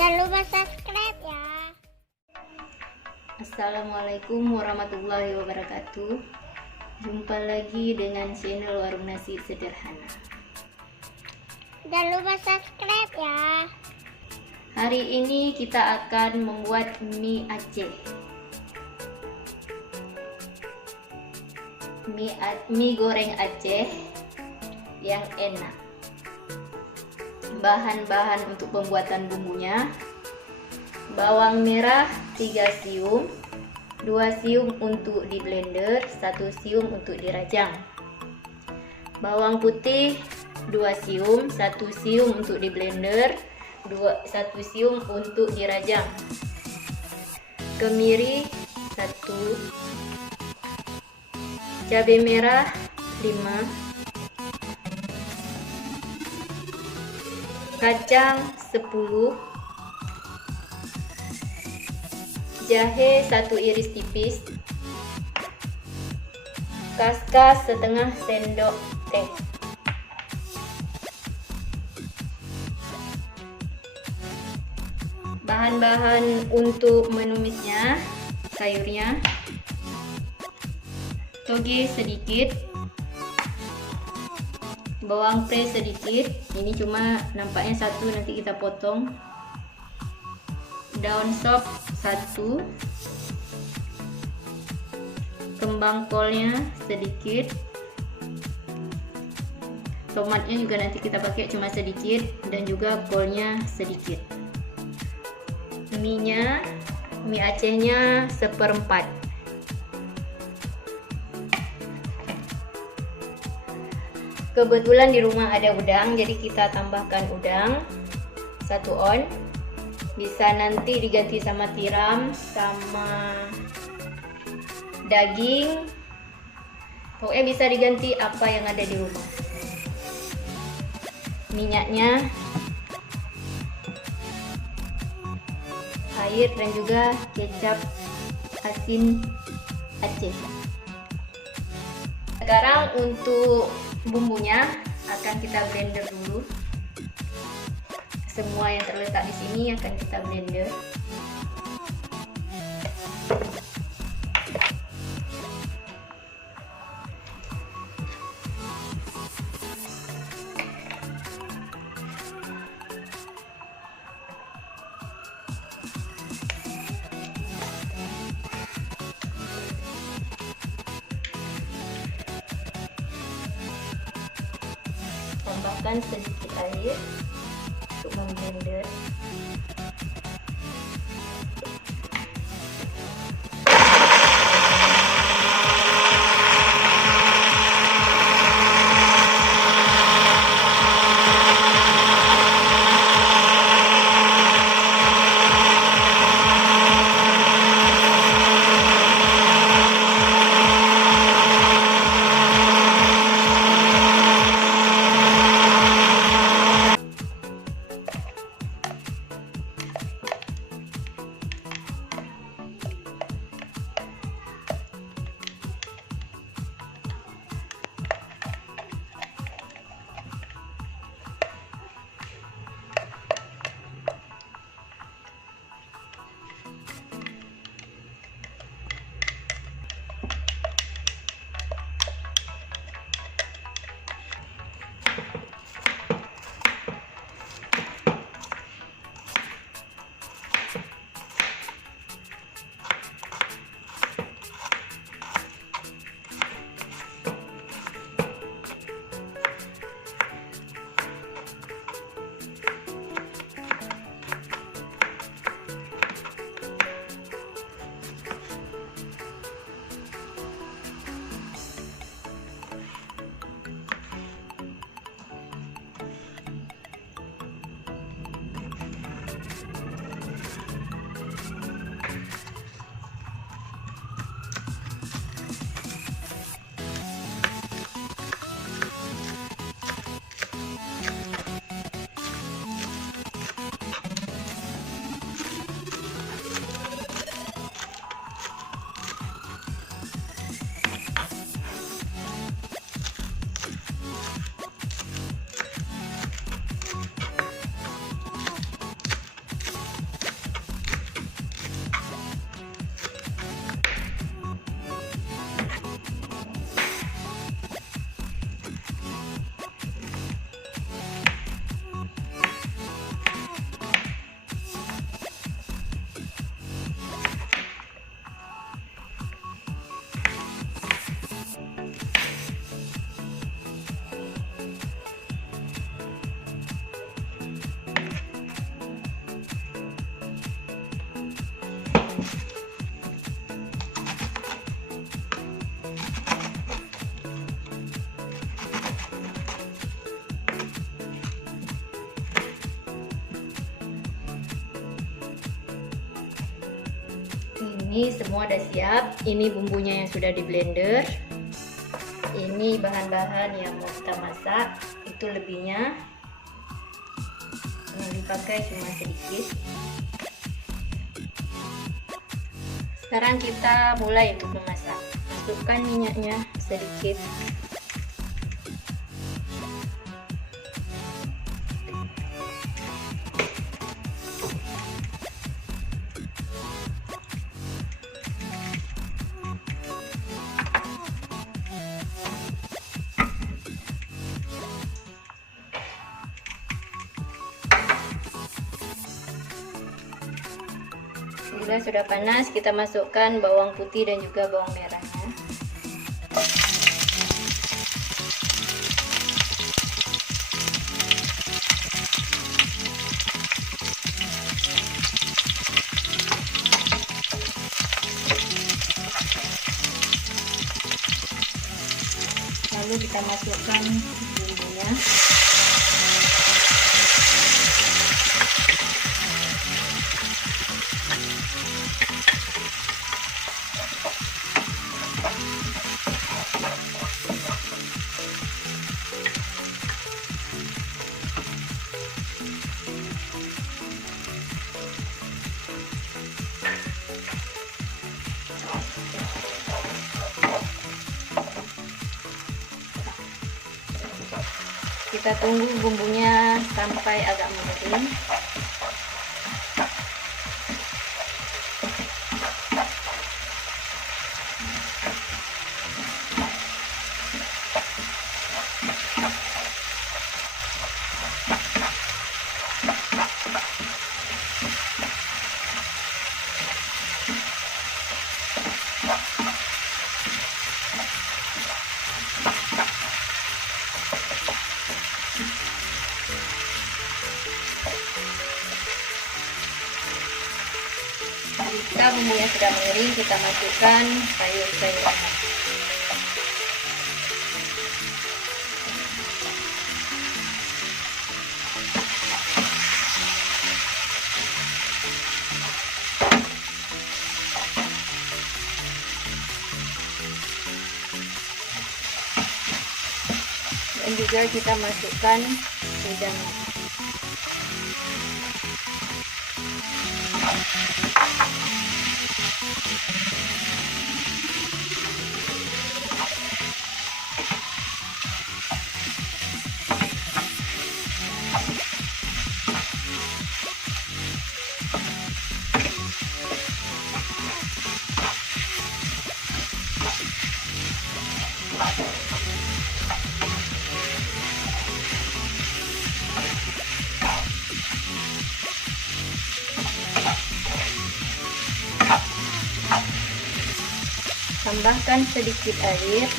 Jangan lupa subscribe ya. Assalamualaikum warahmatullahi wabarakatuh. Jumpa lagi dengan channel Warung Nasi Sederhana. Jangan lupa subscribe ya. Hari ini kita akan membuat mie Aceh. Mie goreng Aceh yang enak. Bahan-bahan untuk pembuatan bumbunya: bawang merah 3 siung, 2 siung untuk di blender, 1 siung untuk dirajang. Bawang putih 2 siung, 1 siung untuk di blender, 1 siung untuk dirajang. Kemiri 1, cabai merah 5, kacang 10, jahe 1 iris tipis, kaskas setengah sendok teh. Bahan-bahan untuk menumisnya: sayurnya, toge sedikit, bawang pre sedikit, ini cuma nampaknya 1, nanti kita potong. Daun sop 1, kembang kolnya sedikit, tomatnya juga nanti kita pakai cuma sedikit, dan juga kolnya sedikit. Mie Acehnya 1/4. Kebetulan di rumah ada udang, jadi kita tambahkan udang 1 on. Bisa nanti diganti sama tiram, sama daging, pokoknya bisa diganti apa yang ada di rumah. Minyaknya, air, dan juga kecap asin Aceh. Sekarang untuk bumbunya akan kita blender dulu. Semua yang terletak di sini akan kita blender. Tambahkan sedikit air untuk memblender. Ini semua udah siap. Ini bumbunya yang sudah di blender. Ini bahan-bahan yang mau kita masak. Itu lebihnya. Yang dipakai cuma sedikit. Sekarang kita mulai untuk memasak. Masukkan minyaknya sedikit. Bila sudah panas, kita masukkan bawang putih dan juga bawang merahnya. Lalu kita masukkan bumbunya. Kita tunggu bumbunya sampai agak mengering. Jika bumbunya sudah mengering, kita masukkan sayur-sayuran. Dan juga kita masukkan udang. Tambahkan sedikit air.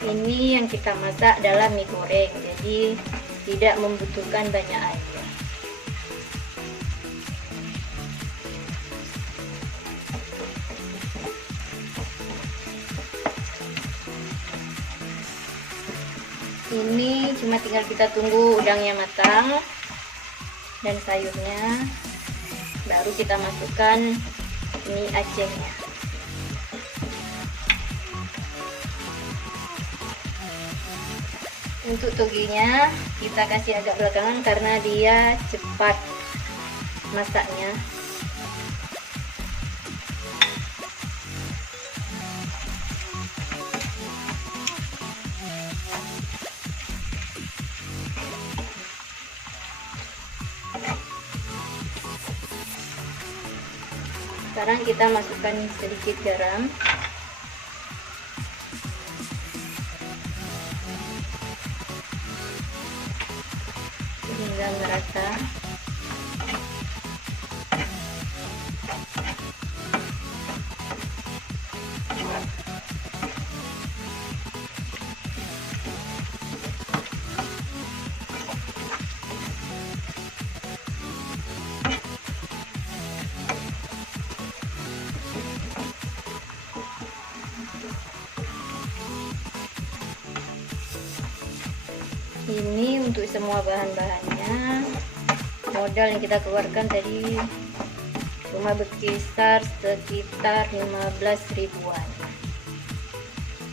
Ini yang kita masak adalah mie goreng, jadi tidak membutuhkan banyak air. Ini cuma tinggal kita tunggu udangnya matang dan sayurnya, baru kita masukkan mie Acehnya. Untuk toginya kita kasih agak belakangan karena dia cepat masaknya. Sekarang kita masukkan sedikit garam. Hingga merata. Ini untuk semua bahan-bahannya. Modal yang kita keluarkan tadi cuma berkisar sekitar 15 ribuan.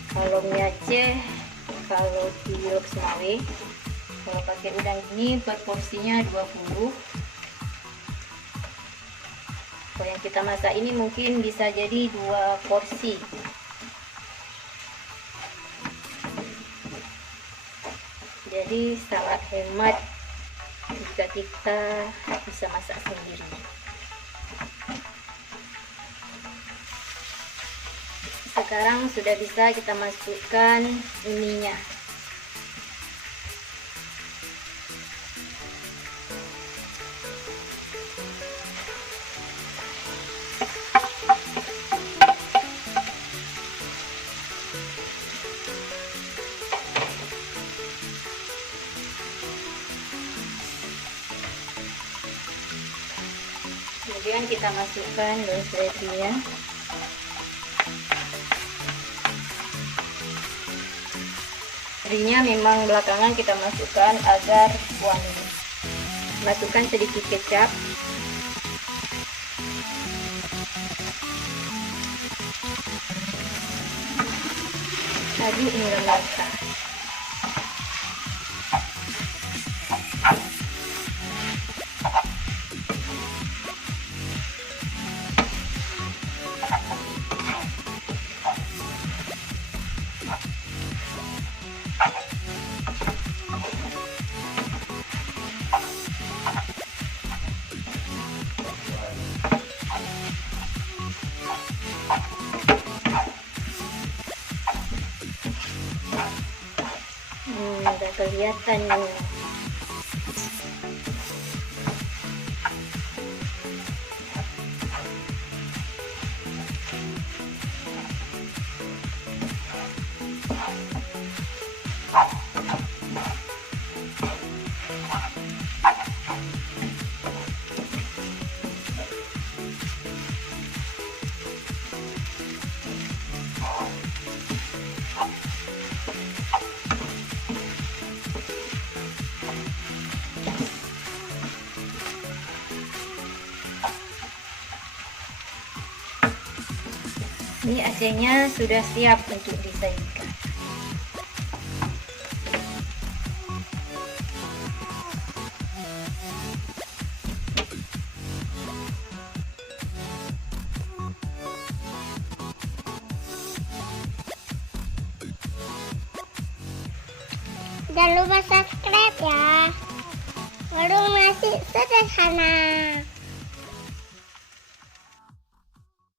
Kalau mie Aceh, kalau di Lok Semawe, kalau pakai udang ini per porsinya 20. Kalau yang kita masak ini mungkin bisa jadi 2 porsi. Jadi sangat hemat jika kita bisa masak sendiri. Sekarang sudah bisa kita masukkan mie-nya. Kemudian kita masukkan daun seledrinya. Seledrinya memang belakangan kita masukkan agar wangi. Masukkan sedikit kecap. Aduk hingga merata. Udah kelihatan nih. Ini Acehnya sudah siap untuk disajikan. Jangan lupa subscribe ya. Warung nasi sederhana.